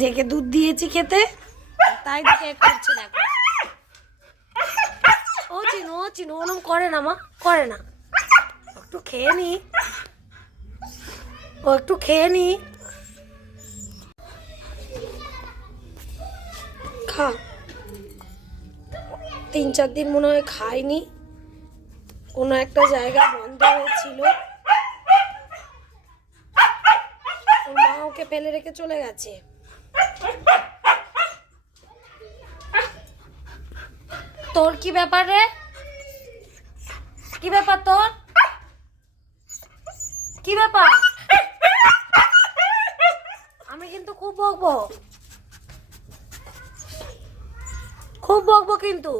যেকে দুধ দিয়েছি খেতে, তাই দেখে করছে। দেখো ও চিনু ওরম করে না, মা করে না। একটু খেয়ে নি, ও একটু খেয়ে নি, খা। 3-4 দিন মনে হয় খাইনি, কোনো একটা জায়গা বন্ধ হয়েছিল, ওর মা ওকে ফেলে রেখে চলে গেছে। তোর কি ব্যাপার রে? কি ব্যাপার তোর? কি ব্যাপার? আমি কিন্তু খুব বকবো কিন্তু।